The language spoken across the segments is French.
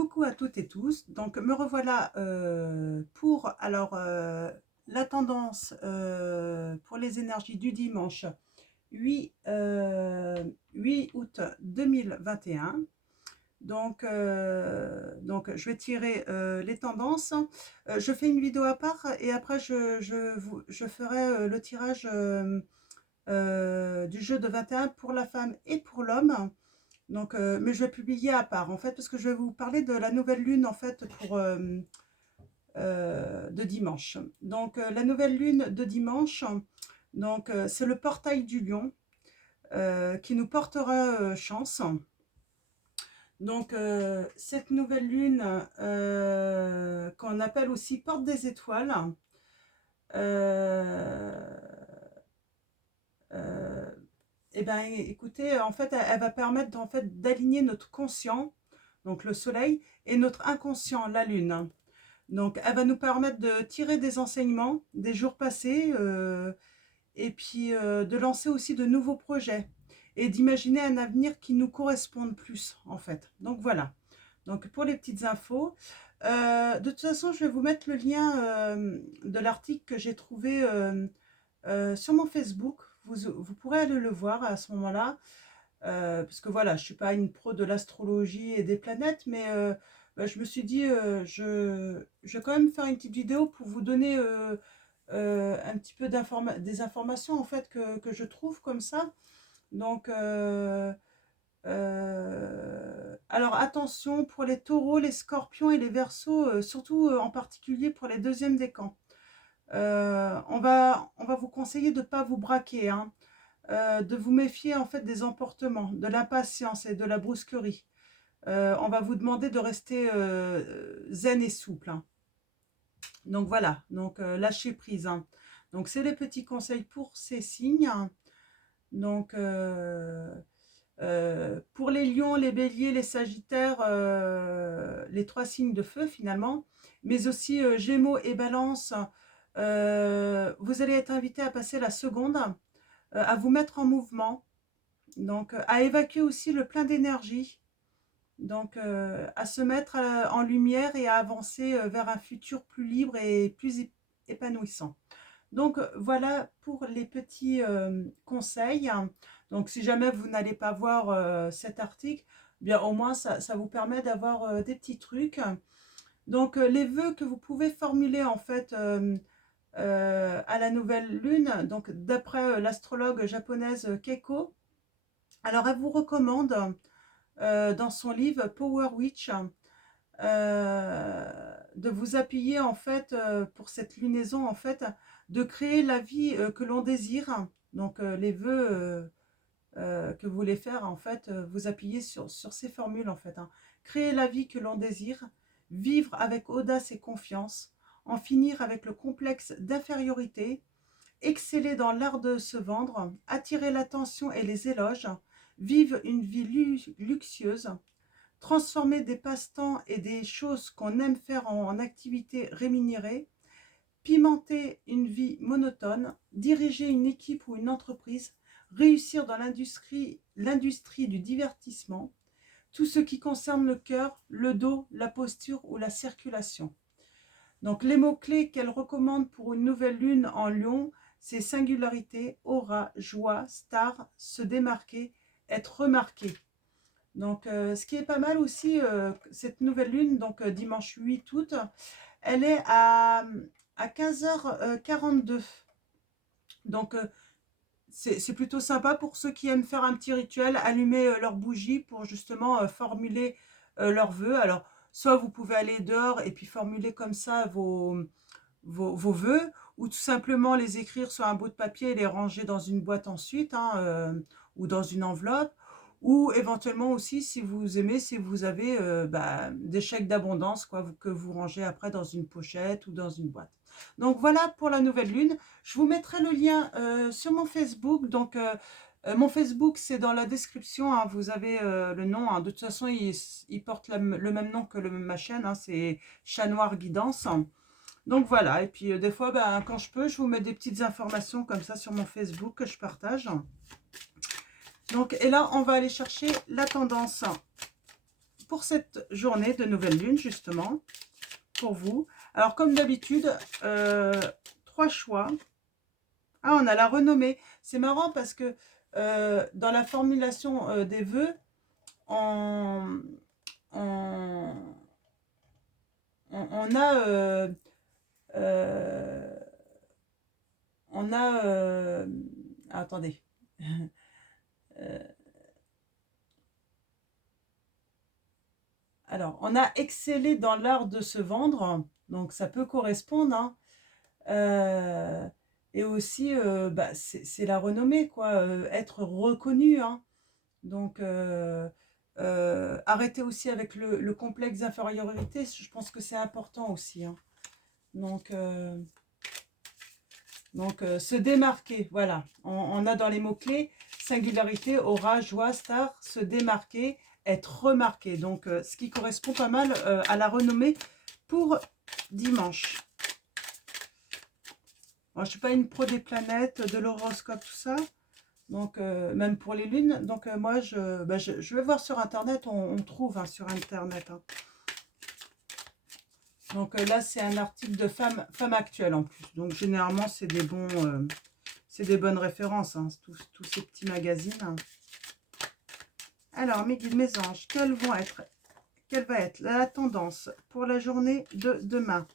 Coucou à toutes et tous. Donc me revoilà pour la tendance pour les énergies du dimanche 8 août 2021. Donc je vais tirer les tendances. Je fais une vidéo à part et après je ferai le tirage du jeu de 21 pour la femme et pour l'homme. Donc, mais je vais publier à part en fait parce que je vais vous parler de la nouvelle lune en fait pour de dimanche. Donc, la nouvelle lune de dimanche, donc c'est le portail du lion qui nous portera chance. Donc, cette nouvelle lune qu'on appelle aussi porte des étoiles, euh, euh, eh ben, écoutez, en fait, elle va permettre en fait d'aligner notre conscient, donc le soleil, et notre inconscient, la lune. Donc, elle va nous permettre de tirer des enseignements des jours passés et puis de lancer aussi de nouveaux projets et d'imaginer un avenir qui nous corresponde plus, en fait. Donc, voilà. Donc, pour les petites infos, de toute façon, je vais vous mettre le lien de l'article que j'ai trouvé sur mon Facebook. Vous pourrez aller le voir à ce moment-là. Parce que voilà, je suis pas une pro de l'astrologie et des planètes, mais bah, je me suis dit, je vais quand même faire une petite vidéo pour vous donner un petit peu des informations en fait que je trouve comme ça. Donc, alors attention pour les taureaux, les scorpions et les verseaux, surtout en particulier pour les deuxièmes décans. On va vous conseiller de ne pas vous braquer, hein, de vous méfier en fait des emportements, de l'impatience et de la brusquerie. On va vous demander de rester zen et souple, hein. Donc voilà, donc lâchez prise, hein. Donc c'est les petits conseils pour ces signes. Donc pour les lions, les béliers, les sagittaires, les trois signes de feu finalement, mais aussi gémeaux et balance, vous allez être invité à passer la seconde, à vous mettre en mouvement, donc à évacuer aussi le plein d'énergie, donc à se mettre en lumière et à avancer vers un futur plus libre et plus épanouissant. Donc voilà pour les petits conseils. Donc si jamais vous n'allez pas voir cet article, bien au moins ça vous permet d'avoir des petits trucs. Donc les vœux que vous pouvez formuler en fait à la nouvelle lune, donc d'après l'astrologue japonaise Keiko, alors elle vous recommande dans son livre Power Witch de vous appuyer en fait pour cette lunaison en fait, de créer la vie que l'on désire. Donc les vœux que vous voulez faire en fait, vous appuyez sur ces formules en fait, hein. Créer la vie que l'on désire, vivre avec audace et confiance, en finir avec le complexe d'infériorité, exceller dans l'art de se vendre, attirer l'attention et les éloges, vivre une vie luxueuse, transformer des passe-temps et des choses qu'on aime faire en activités rémunérées, pimenter une vie monotone, diriger une équipe ou une entreprise, réussir dans l'industrie du divertissement, tout ce qui concerne le cœur, le dos, la posture ou la circulation. Donc les mots-clés qu'elle recommande pour une nouvelle lune en Lion, c'est singularité, aura, joie, star, se démarquer, être remarqué. Donc ce qui est pas mal aussi, cette nouvelle lune, donc dimanche 8 août, elle est à 15h42. Donc c'est plutôt sympa pour ceux qui aiment faire un petit rituel, allumer leur bougie pour justement formuler leurs vœux. Alors soit vous pouvez aller dehors et puis formuler comme ça vos vœux, ou tout simplement les écrire sur un bout de papier et les ranger dans une boîte ensuite, hein, ou dans une enveloppe, ou éventuellement aussi, si vous aimez, si vous avez des chèques d'abondance quoi, que vous rangez après dans une pochette ou dans une boîte. Donc voilà pour la nouvelle lune. Je vous mettrai le lien sur mon Facebook. Donc mon Facebook, c'est dans la description, hein, vous avez le nom, hein. De toute façon, il porte le même nom que ma chaîne, hein, c'est Chat Noir Guidance. Donc voilà, et puis des fois, ben, quand je peux, je vous mets des petites informations comme ça sur mon Facebook que je partage. Donc, et là, on va aller chercher la tendance pour cette journée de nouvelle lune, justement, pour vous. Alors, comme d'habitude, 3 choix. Ah, on a la renommée. C'est marrant parce que dans la formulation des vœux, on, on, on a... euh, on a... attendez. Euh, alors, on a excellé dans l'art de se vendre. Donc, ça peut correspondre, hein. Euh, et aussi, bah, c'est la renommée, quoi. Être reconnu, hein. Donc, arrêter aussi avec le complexe d'infériorité. Je pense que c'est important aussi, hein. Donc, se démarquer, voilà. On a dans les mots-clés singularité, aura, joie, star, se démarquer, être remarqué. Donc, ce qui correspond pas mal à la renommée pour dimanche. Moi, je ne suis pas une pro des planètes, de l'horoscope, tout ça. Donc, même pour les lunes. Donc, moi, je vais voir sur Internet. On trouve, hein, sur Internet, hein. Donc, là, c'est un article de femme actuelle en plus. Donc, généralement, c'est des bons... c'est des bonnes références, hein, tous ces petits magazines, hein. Alors, mes guides, mes anges, quelle va être la tendance pour la journée de demain?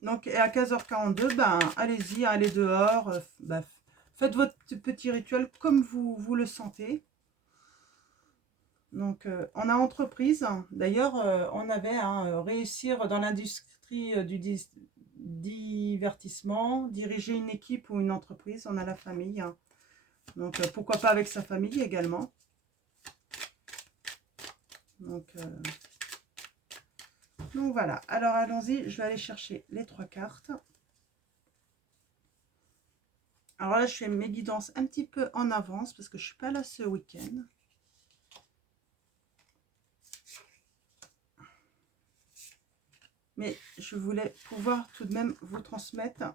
Donc, et à 15h42, ben, allez-y, allez dehors, ben, faites votre petit rituel comme vous le sentez. Donc, on a entreprise. D'ailleurs, on avait réussir dans l'industrie du divertissement, diriger une équipe ou une entreprise. On a la famille, hein. Donc, pourquoi pas avec sa famille également. Donc voilà. Alors, allons-y. Je vais aller chercher les 3 cartes. Alors là, je fais mes guidances un petit peu en avance parce que je ne suis pas là ce week-end. Mais je voulais pouvoir tout de même vous transmettre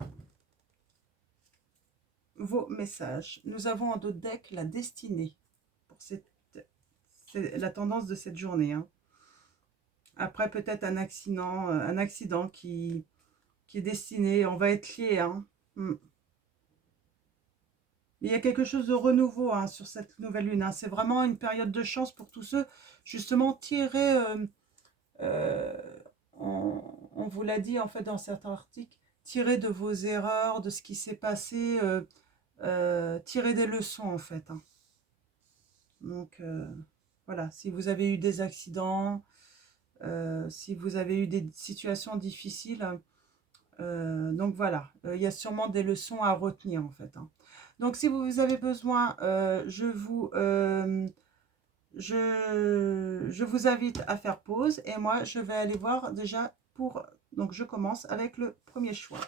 vos messages. Nous avons en dos de deck la destinée. C'est la tendance de cette journée, hein. Après, peut-être un accident qui est destiné. On va être lié, hein. Il y a quelque chose de renouveau, hein, sur cette nouvelle lune, hein. C'est vraiment une période de chance pour tous ceux, justement, tirer... on vous l'a dit en fait dans certains articles, tirez de vos erreurs, de ce qui s'est passé, tirez des leçons en fait, hein. Donc voilà, si vous avez eu des accidents, si vous avez eu des situations difficiles, donc voilà, il y a sûrement des leçons à retenir en fait, hein. Donc si vous avez besoin, je vous invite à faire pause et moi je vais aller voir déjà pour... Donc je commence avec le premier choix.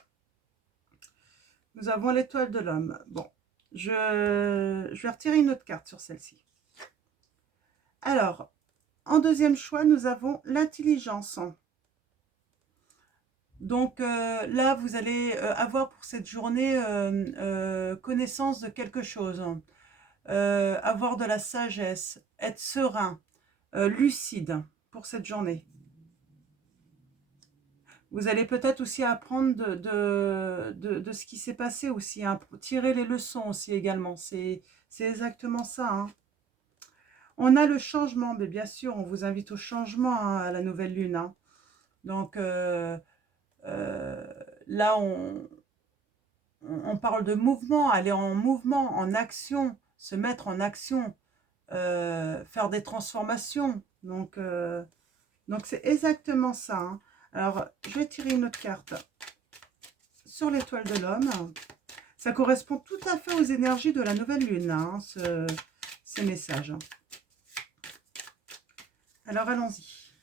Nous avons l'étoile de l'homme. Bon, je vais retirer une autre carte sur celle-ci. Alors, en deuxième choix, nous avons l'intelligence. Donc là, vous allez avoir pour cette journée connaissance de quelque chose. Avoir de la sagesse, être serein, lucide pour cette journée. Vous allez peut-être aussi apprendre de ce qui s'est passé aussi, hein, tirer les leçons aussi également. C'est exactement ça, hein. On a le changement, mais bien sûr, on vous invite au changement, hein, à la nouvelle lune, hein. Donc là, on parle de mouvement, aller en mouvement, en action, se mettre en action, faire des transformations. Donc c'est exactement ça, hein. Alors, je vais tirer une autre carte sur l'étoile de l'homme. Ça correspond tout à fait aux énergies de la nouvelle lune, hein, ces messages. Alors, allons-y.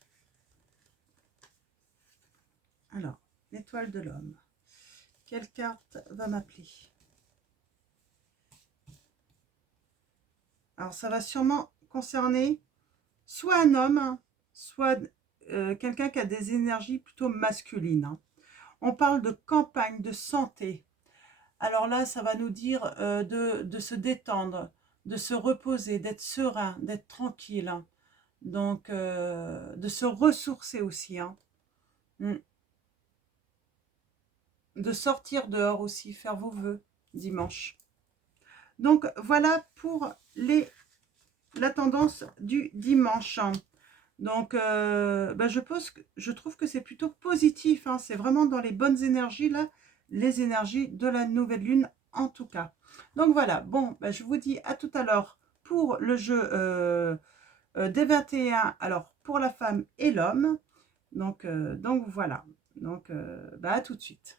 Alors, l'étoile de l'homme. Quelle carte va m'appeler? Alors, ça va sûrement concerner soit un homme, soit quelqu'un qui a des énergies plutôt masculines, hein. On parle de campagne, de santé. Alors là, ça va nous dire de se détendre, de se reposer, d'être serein, d'être tranquille, hein. Donc, de se ressourcer aussi, hein. Mm. De sortir dehors aussi, faire vos vœux dimanche. Donc, voilà pour la tendance du dimanche, hein. Donc, bah, je trouve que c'est plutôt positif, hein. C'est vraiment dans les bonnes énergies, là, les énergies de la nouvelle lune, en tout cas. Donc, voilà. Bon, bah, je vous dis à tout à l'heure pour le jeu des 21, alors pour la femme et l'homme. Donc, voilà. Donc, bah, à tout de suite.